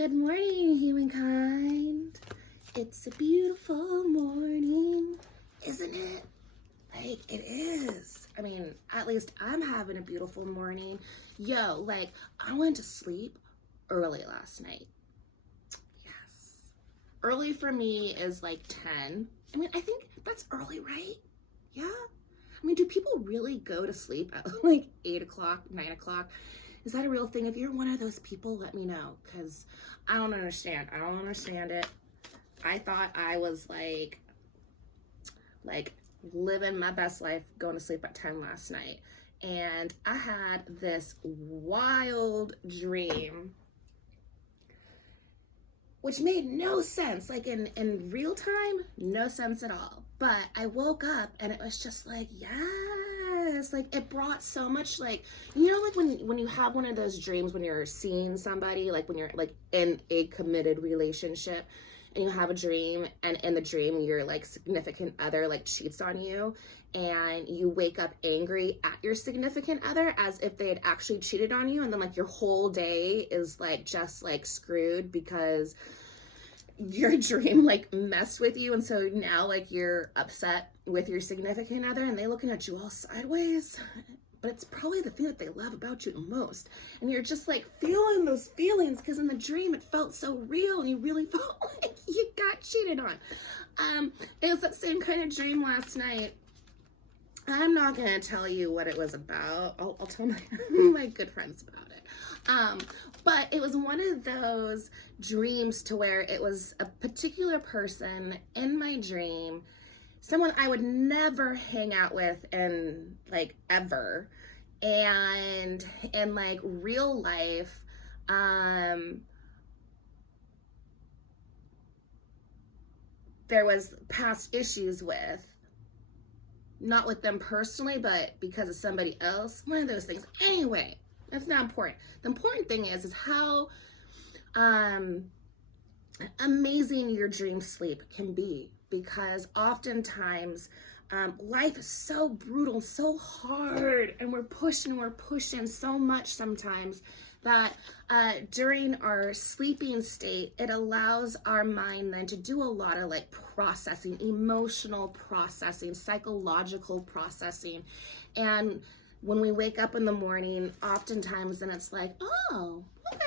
Good morning, humankind. It's a beautiful morning, isn't it? Like, it is. I mean, at least I'm having a beautiful morning. Yo, like, I went to sleep early last night. Yes. Early for me is like 10. I mean, I think that's early, right? Yeah? I mean, do people really go to sleep at like 8 o'clock, 9 o'clock? Is that a real thing? If you're one of those people, let me know, because I don't understand. I don't understand it. I thought I was like living my best life going to sleep at 10 last night. And I had this wild dream, which made no sense. Like in real time, no sense at all. But I woke up and it was just like, yes, like it brought so much, like, you know, like when you have one of those dreams when you're seeing somebody, like when you're like in a committed relationship and you have a dream, and in the dream your like significant other like cheats on you, and you wake up angry at your significant other as if they had actually cheated on you, and then like your whole day is like just like screwed because your dream like messed with you, and so now like you're upset with your significant other and they looking at you all sideways, but it's probably the thing that they love about you the most, and you're just like feeling those feelings because in the dream it felt so real and you really felt like you got cheated on. It was that same kind of dream last night. I'm not gonna tell you what it was about. I'll tell my good friends about it. But it was one of those dreams to where it was a particular person in my dream, someone I would never hang out with in like ever. And in like real life, there was past issues with, not with them personally, but because of somebody else. One of those things. Anyway, that's not important. The important thing is how amazing your dream sleep can be, because oftentimes life is so brutal, so hard, and we're pushing so much sometimes that during our sleeping state, it allows our mind then to do a lot of like processing, emotional processing, psychological processing. And when we wake up in the morning, oftentimes then it's like, oh, okay,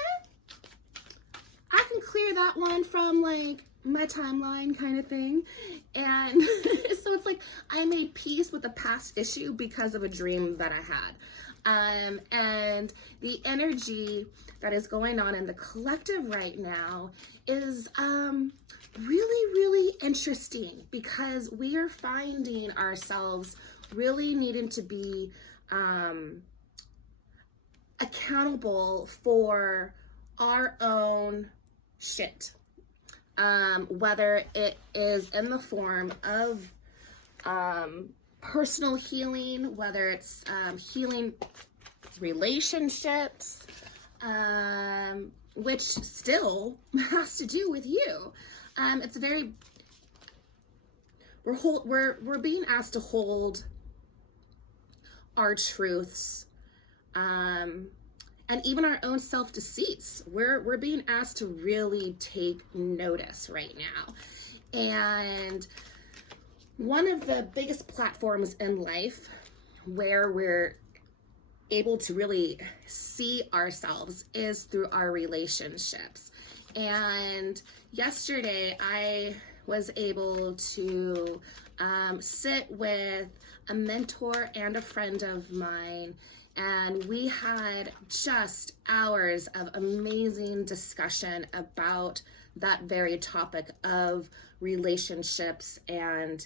I can clear that one from like my timeline kind of thing. And so it's like I made peace with a past issue because of a dream that I had. And the energy that is going on in the collective right now is really interesting, because we are finding ourselves really needing to be accountable for our own shit, whether it is in the form of personal healing, whether it's healing relationships, which still has to do with you. It's very, we're being asked to hold our truths, and even our own self-deceits. We're being asked to really take notice right now. And one of the biggest platforms in life where we're able to really see ourselves is through our relationships. And yesterday I was able to sit with a mentor and a friend of mine, and we had just hours of amazing discussion about that very topic of relationships and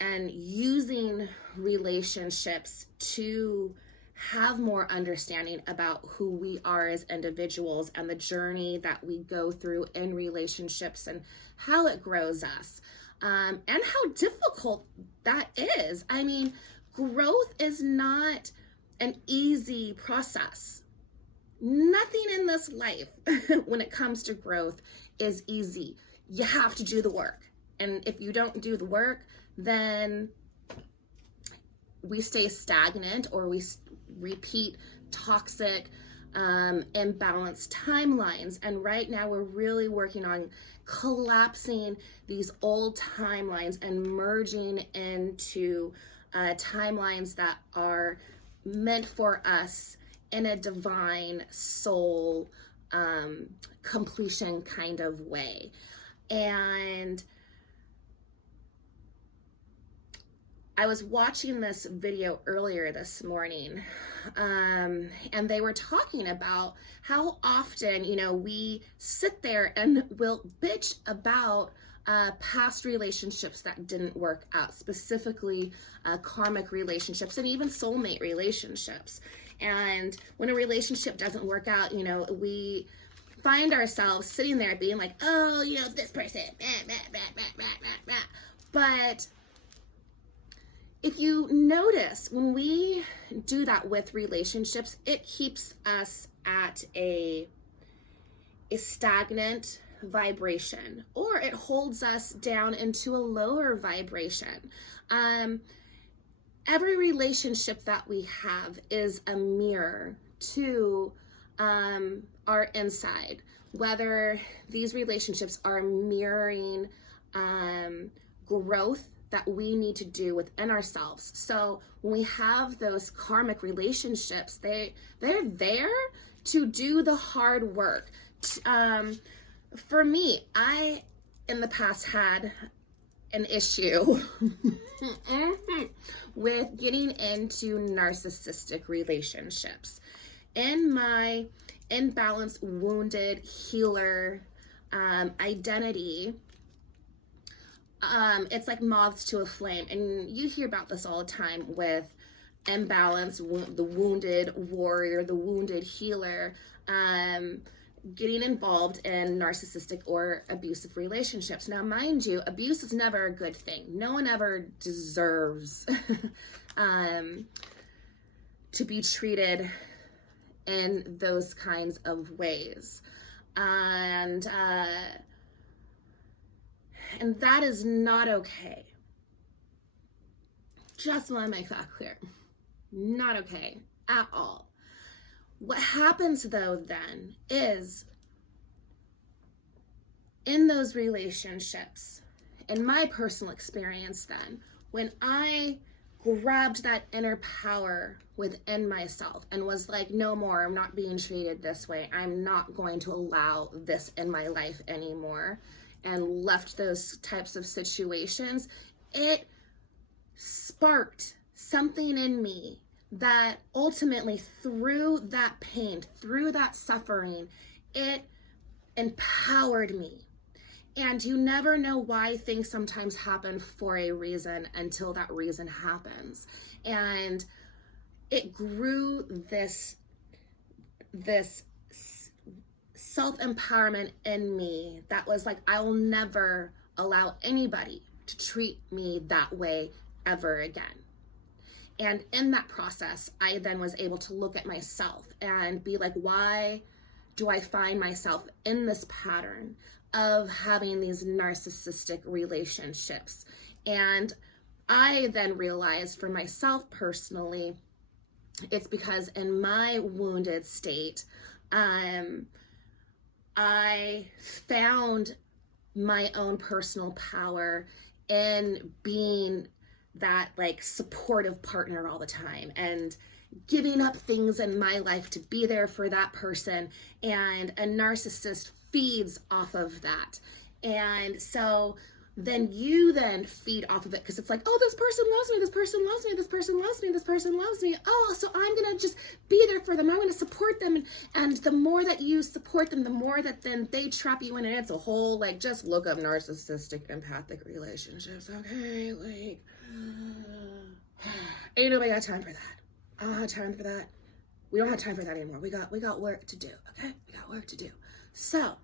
using relationships to have more understanding about who we are as individuals and the journey that we go through in relationships and how it grows us, and how difficult that is. I mean, growth is not an easy process. Nothing in this life when it comes to growth is easy. You have to do the work. And if you don't do the work, then we stay stagnant, or we repeat toxic imbalanced timelines. And right now we're really working on collapsing these old timelines and merging into timelines that are meant for us in a divine soul completion kind of way. And I was watching this video earlier this morning, and they were talking about how often, we sit there and we'll bitch about past relationships that didn't work out, specifically karmic relationships and even soulmate relationships. And when a relationship doesn't work out, we find ourselves sitting there being like, oh, this person, blah, blah, blah, blah, blah, blah. But if you notice, when we do that with relationships, it keeps us at a stagnant vibration, or it holds us down into a lower vibration. Every relationship that we have is a mirror to our inside, whether these relationships are mirroring growth that we need to do within ourselves. So when we have those karmic relationships, they're there to do the hard work. For me, I in the past had an issue with getting into narcissistic relationships. In my imbalanced, wounded healer identity, it's like moths to a flame, and you hear about this all the time with imbalance, the wounded warrior, the wounded healer, getting involved in narcissistic or abusive relationships. Now, mind you, abuse is never a good thing. No one ever deserves to be treated in those kinds of ways. And that is not okay. Just want to make that clear. Not okay at all. What happens though then is, in those relationships, in my personal experience then, when I grabbed that inner power within myself and was like, no more, I'm not being treated this way. I'm not going to allow this in my life anymore, and left those types of situations, it sparked something in me that ultimately, through that pain, through that suffering, it empowered me. And you never know why things sometimes happen for a reason until that reason happens. And it grew this self-empowerment in me that was like, I will never allow anybody to treat me that way ever again. And in that process, I then was able to look at myself and be like, why do I find myself in this pattern of having these narcissistic relationships? And I then realized for myself personally, it's because in my wounded state, I found my own personal power in being that like supportive partner all the time and giving up things in my life to be there for that person. And a narcissist feeds off of that. And so then you then feed off of it, because it's like, oh, this person loves me, this person loves me, this person loves me, this person loves me. Oh, so I'm gonna just be there for them. I'm gonna support them. And the more that you support them, the more that then they trap you in. And it's a whole, like, just look up narcissistic empathic relationships. Okay, like, ain't nobody got time for that. I don't have time for that. We don't have time for that anymore. We got work to do, okay? We got work to do. So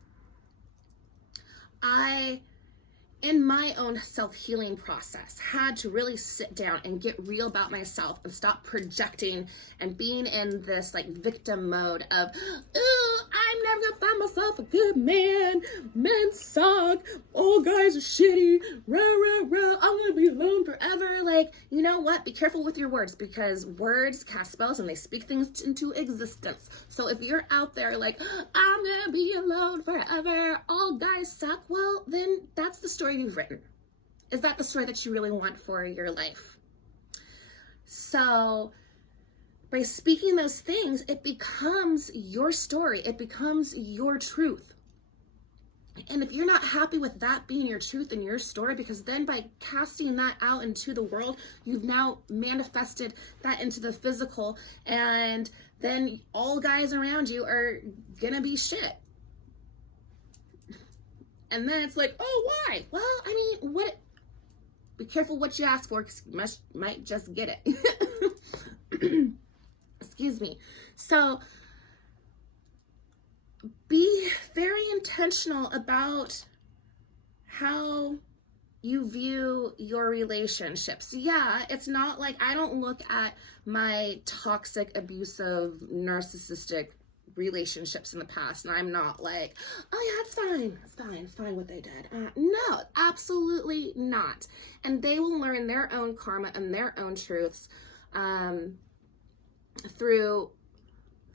I, in my own self-healing process, had to really sit down and get real about myself and stop projecting and being in this like victim mode of, ooh, I'm never gonna find myself a good man. Men suck. Old guys are shitty. Rah, rah, rah. I'm gonna be alone forever. Like, you know what? Be careful with your words, because words cast spells and they speak things into existence. So if you're out there like, I'm gonna be alone forever, all guys suck, well, then that's the story you've written. Is that the story that you really want for your life? So by speaking those things, it becomes your story. It becomes your truth. And if you're not happy with that being your truth and your story, because then by casting that out into the world, you've now manifested that into the physical, and then all guys around you are gonna be shit. And then it's like, oh, why? Well, I mean, what? Be careful what you ask for, because you might just get it. Excuse me. So be very intentional about how you view your relationships. Yeah, it's not like I don't look at my toxic, abusive, narcissistic relationships in the past and I'm not like, oh yeah, it's fine what they did. No, absolutely not. And they will learn their own karma and their own truths through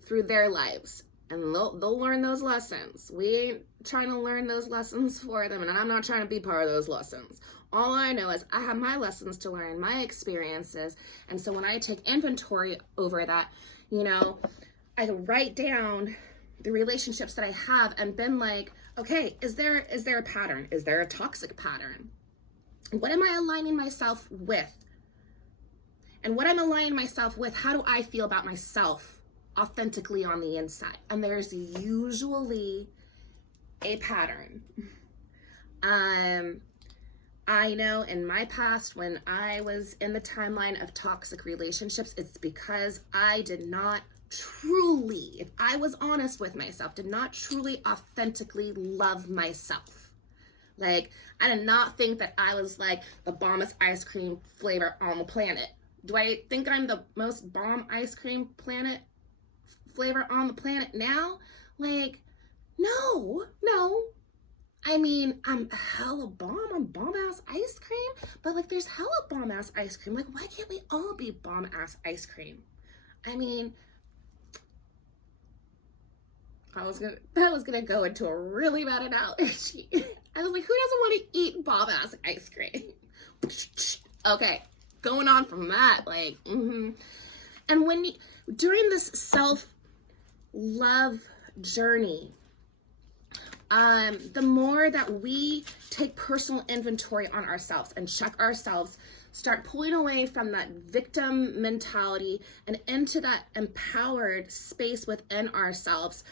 their lives, and they'll learn those lessons. We ain't trying to learn those lessons for them, and I'm not trying to be part of those lessons. All I know is I have my lessons to learn, my experiences, and so when I take inventory over that, you know, I write down the relationships that I have and been like, okay, is there a pattern? Is there a toxic pattern? What am I aligning myself with? And what I'm aligning myself with, how do I feel about myself authentically on the inside? And there's usually a pattern. I know in my past, when I was in the timeline of toxic relationships, it's because I did not truly, if I was honest with myself, did not truly authentically love myself. Like, I did not think that I was like the bombest ice cream flavor on the planet. Do I think I'm the most bomb ice cream flavor on the planet now? Like, no. I mean, I'm hella bomb. I'm bomb ass ice cream, but like, there's hella bomb ass ice cream. Like, why can't we all be bomb ass ice cream? I mean, that was gonna go into a really bad analogy. I was like, who doesn't want to eat bomb ass ice cream? Okay, going on from that, like, And when during this self-love journey, the more that we take personal inventory on ourselves and check ourselves, start pulling away from that victim mentality and into that empowered space within ourselves,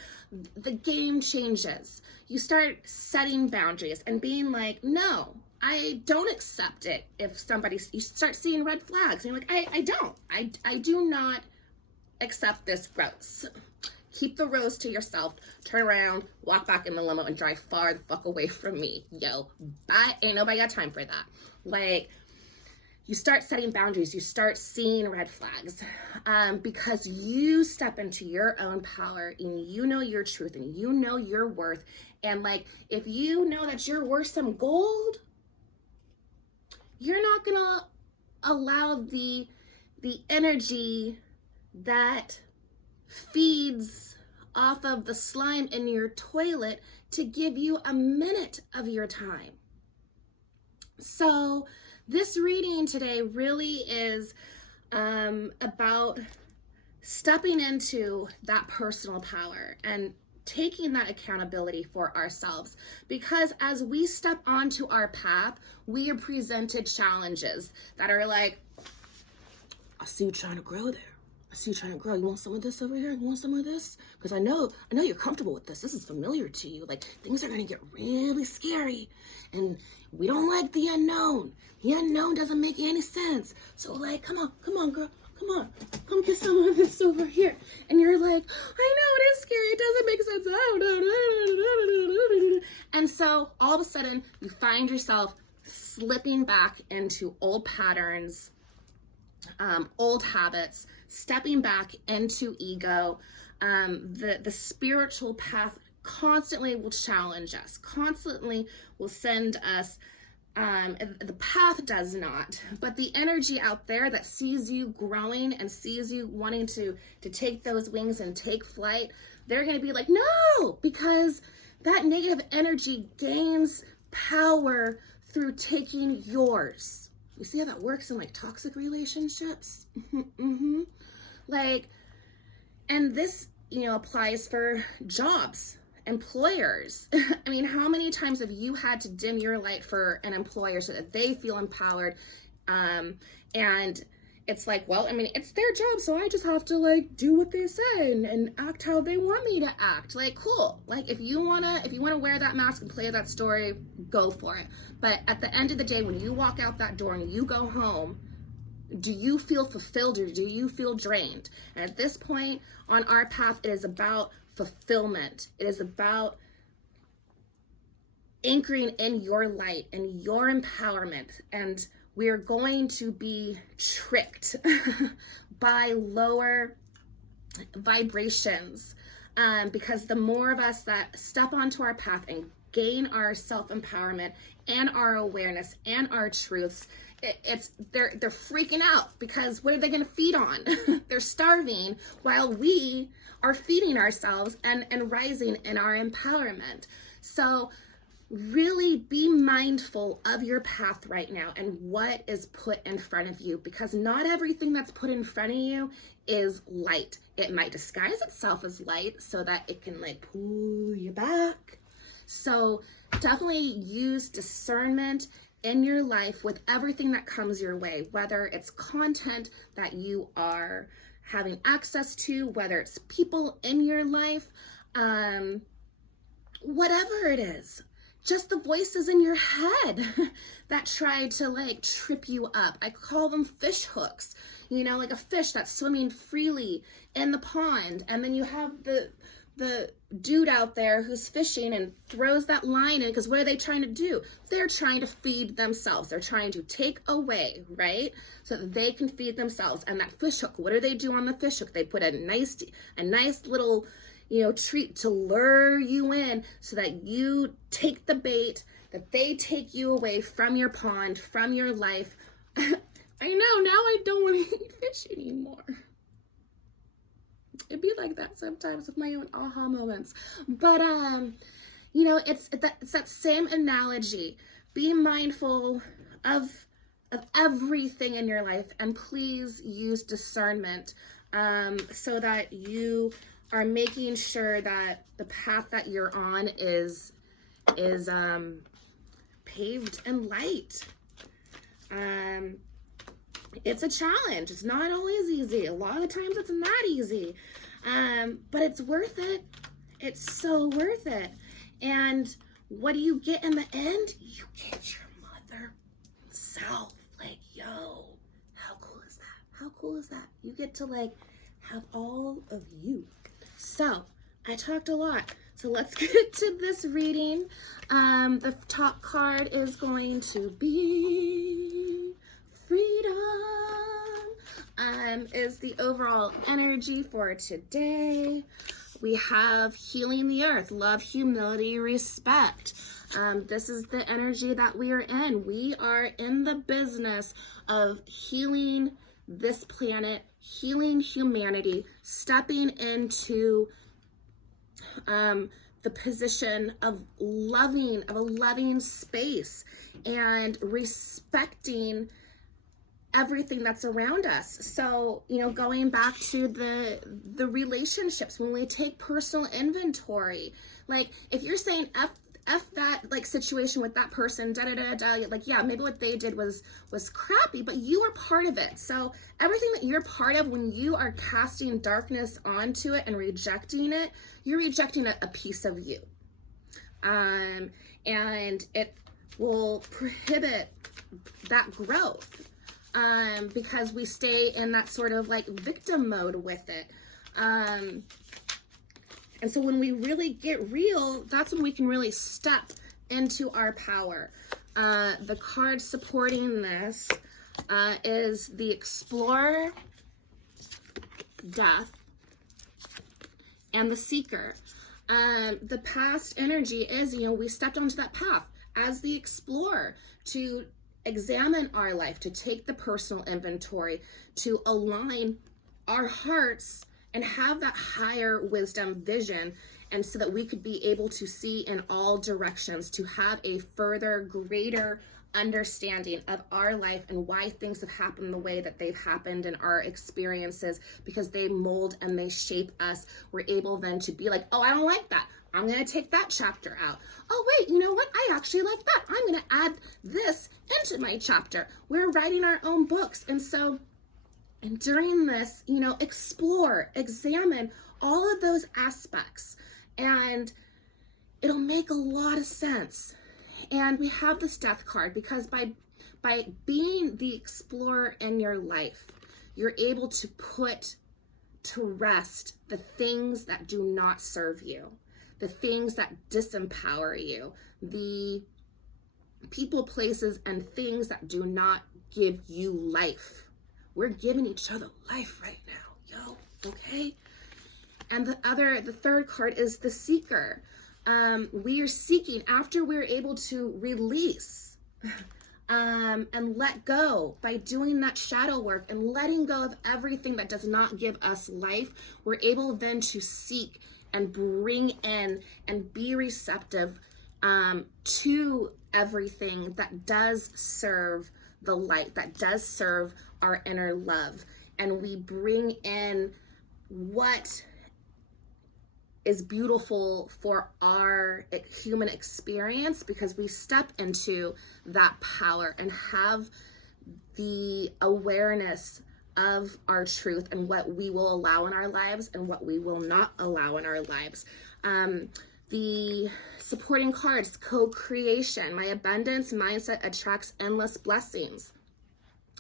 the game changes. You start setting boundaries and being like, no, I don't accept it. If you start seeing red flags and you're like, I do not accept this rose. Keep the rose to yourself, turn around, walk back in the limo, and drive far the fuck away from me. Yo, bye. Ain't nobody got time for that. Like, you start setting boundaries, you start seeing red flags, because you step into your own power and you know your truth and you know your worth. And like, if you know that you're worth some gold, you're not gonna allow the energy that feeds off of the slime in your toilet to give you a minute of your time. So this reading today really is about stepping into that personal power and taking that accountability for ourselves, because as we step onto our path, we are presented challenges that are like, I see you trying to grow there. I see you trying to grow. You want some of this over here? You want some of this? Because I know you're comfortable with this. This is familiar to you. Like, things are going to get really scary. And we don't like the unknown. The unknown doesn't make any sense. So, like, come on, girl. Come on. Come get some of this over here. And you're like, I know it is scary. It doesn't make sense. I don't know. And so, all of a sudden, you find yourself slipping back into old patterns, old habits, stepping back into ego. The spiritual path constantly will challenge us, constantly will send us, the path does not, but the energy out there that sees you growing and sees you wanting to take those wings and take flight, they're going to be like, no, because that negative energy gains power through taking yours. You see how that works in like toxic relationships? Mm-hmm. Like, and this, applies for jobs, employers. I mean, how many times have you had to dim your light for an employer so that they feel empowered? And it's like, well, I mean, it's their job, so I just have to like do what they say and act how they want me to act. Like, cool. Like, if you wanna wear that mask and play that story, go for it. But at the end of the day, when you walk out that door and you go home, do you feel fulfilled or do you feel drained? And at this point on our path, it is about fulfillment. It is about anchoring in your light and your empowerment. And we are going to be tricked by lower vibrations, because the more of us that step onto our path and gain our self-empowerment and our awareness and our truths, they're freaking out, because what are they going to feed on? They're starving while we are feeding ourselves and rising in our empowerment. So really be mindful of your path right now and what is put in front of you, because not everything that's put in front of you is light. It might disguise itself as light so that it can like pull you back. So definitely use discernment in your life with everything that comes your way, whether it's content that you are having access to, whether it's people in your life, whatever it is. Just the voices in your head that try to like trip you up. I call them fish hooks, like a fish that's swimming freely in the pond. And then you have the dude out there who's fishing and throws that line in, because what are they trying to do? They're trying to feed themselves. They're trying to take away, right? So that they can feed themselves. And that fish hook, what do they do on the fish hook? They put a nice little treat to lure you in so that you take the bait, that they take you away from your pond, from your life. I know, now I don't want to eat fish anymore. It'd be like that sometimes with my own aha moments. But, it's that same analogy. Be mindful of everything in your life, and please use discernment so that you are making sure that the path that you're on is paved and light. It's a challenge. It's not always easy. A lot of times it's not easy, but it's worth it. It's so worth it. And what do you get in the end? You get your mother self. Like, yo, how cool is that? How cool is that? You get to like have all of you. So I talked a lot. So let's get to this reading. The top card is going to be freedom. Is the overall energy for today. We have healing the earth, love, humility, respect. This is the energy that we are in. We are in the business of healing this planet, healing humanity, stepping into the position of a loving space and respecting everything that's around us. So, going back to the relationships, when we take personal inventory, like if you're saying F that like situation with that person, like, yeah, maybe what they did was crappy, but you are part of it. So everything that you're part of, when you are casting darkness onto it and rejecting it, you're rejecting a piece of you. And it will prohibit that growth, because we stay in that sort of like victim mode with it. And so when we really get real, that's when we can really step into our power. The card supporting this is the Explorer, Death, and the Seeker. The past energy is, we stepped onto that path as the explorer to examine our life, to take the personal inventory, to align our hearts and have that higher wisdom vision, and so that we could be able to see in all directions, to have a further, greater understanding of our life and why things have happened the way that they've happened in our experiences, because they mold and they shape us. We're able then to be like, oh, I don't like that. I'm going to take that chapter out. Oh, wait, you know what? I actually like that. I'm going to add this into my chapter. We're writing our own books. And during this, explore, examine all of those aspects, and it'll make a lot of sense. And we have this death card because by being the explorer in your life, you're able to put to rest the things that do not serve you, the things that disempower you, the people, places, and things that do not give you life. We're giving each other life right now, yo, okay? And the third card is the seeker. We are seeking after we're able to release and let go by doing that shadow work and letting go of everything that does not give us life. We're able then to seek and bring in and be receptive to everything that does serve the light, that does serve our inner love. And we bring in what is beautiful for our human experience, because we step into that power and have the awareness of our truth and what we will allow in our lives and what we will not allow in our lives. The supporting cards, co-creation. My abundance mindset attracts endless blessings.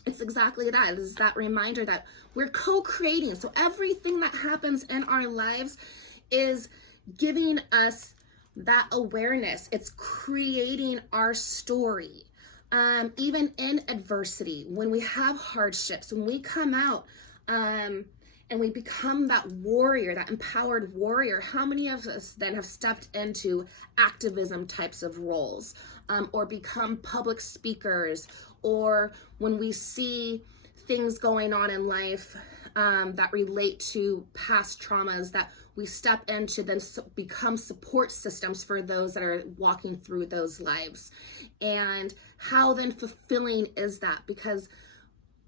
It's exactly that. It's that reminder that we're co-creating. So everything that happens in our lives is giving us that awareness. It's creating our story. Even in adversity, when we have hardships, when we come out and we become that warrior, that empowered warrior, how many of us then have stepped into activism types of roles, or become public speakers, or when we see things going on in life that relate to past traumas, that we step into then become support systems for those that are walking through those lives. And how then fulfilling is that? Because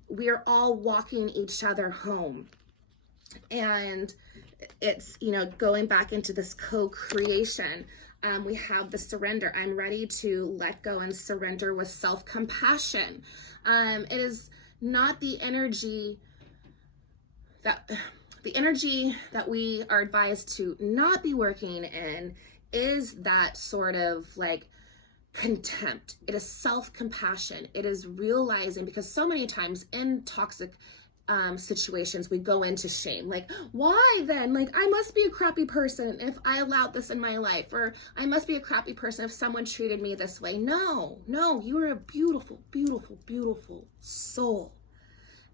we are all walking each other home. And it's, going back into this co-creation, we have the surrender. I'm ready to let go and surrender with self-compassion. It is not the energy that we are advised to not be working in, is that sort of like contempt. It is self-compassion. It is realizing, because so many times in toxic situations, we go into shame. Like, why then? Like, I must be a crappy person if I allowed this in my life, or I must be a crappy person if someone treated me this way. No, you are a beautiful, beautiful, beautiful soul.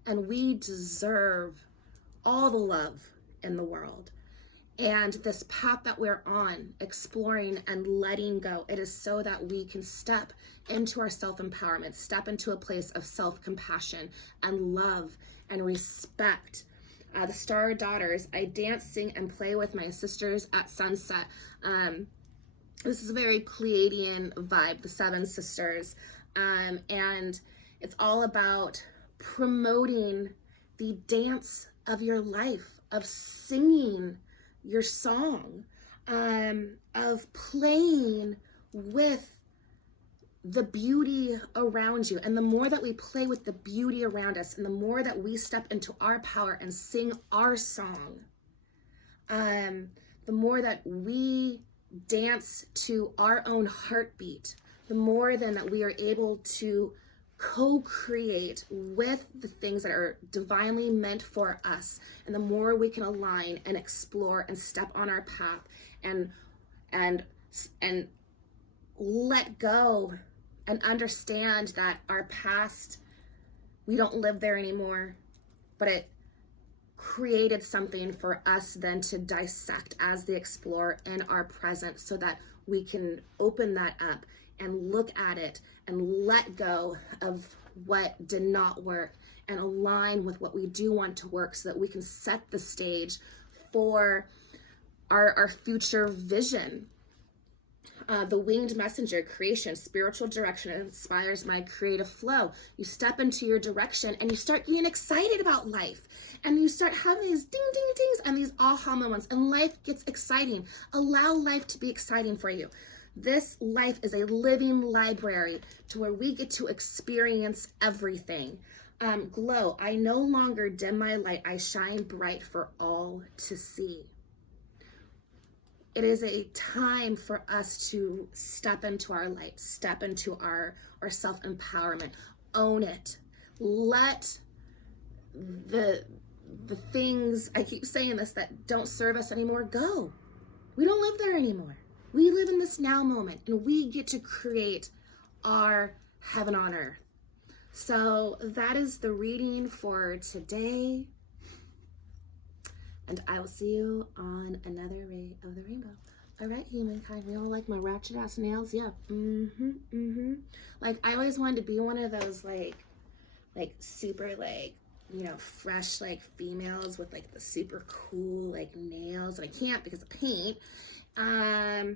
And we deserve all the love in the world. And this path that we're on, exploring and letting go, it is so that we can step into our self-empowerment, step into a place of self-compassion and love and respect. The Star Daughters, I dance, sing, and play with my sisters at sunset. This is a very Pleiadian vibe, the Seven Sisters. And it's all about promoting the dance of your life, of singing your song, of playing with the beauty around you. And the more that we play with the beauty around us, and the more that we step into our power and sing our song, the more that we dance to our own heartbeat, the more then that we are able to co-create with the things that are divinely meant for us. And the more we can align and explore and step on our path and let go and understand that our past, we don't live there anymore, but created something for us then to dissect as the explorer in our present, so that we can open that up and look at it and let go of what did not work and align with what we do want to work, so that we can set the stage for our future vision. The winged messenger, creation, spiritual direction, inspires my creative flow. You step into your direction and you start getting excited about life, and you start having these ding, ding, dings and these aha moments, and life gets exciting. Allow life to be exciting for you. This life is a living library to where we get to experience everything. Glow, I no longer dim my light. I shine bright for all to see. It is a time for us to step into our light, step into our self-empowerment, own it. Let the things, I keep saying this, that don't serve us anymore, go. We don't live there anymore. We live in this now moment, and we get to create our heaven on earth. So that is the reading for today. And I will see you on another ray of the rainbow. All right, humankind, we all like my ratchet ass nails? Yeah. Like, I always wanted to be one of those, like super, like, you know, fresh, like, females with, like, the super cool, like, nails. And I can't because of paint. Yeah,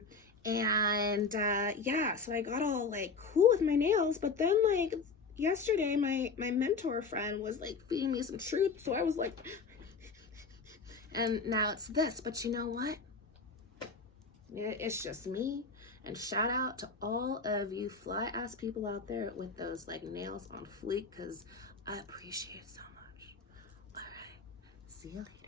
so I got all, like, cool with my nails. But then, like, yesterday, my mentor friend was, like, feeding me some truth. So I was like... And now it's this, but you know what? It's just me. And shout out to all of you fly-ass people out there with those, like, nails on fleek, because I appreciate it so much. All right. See you later.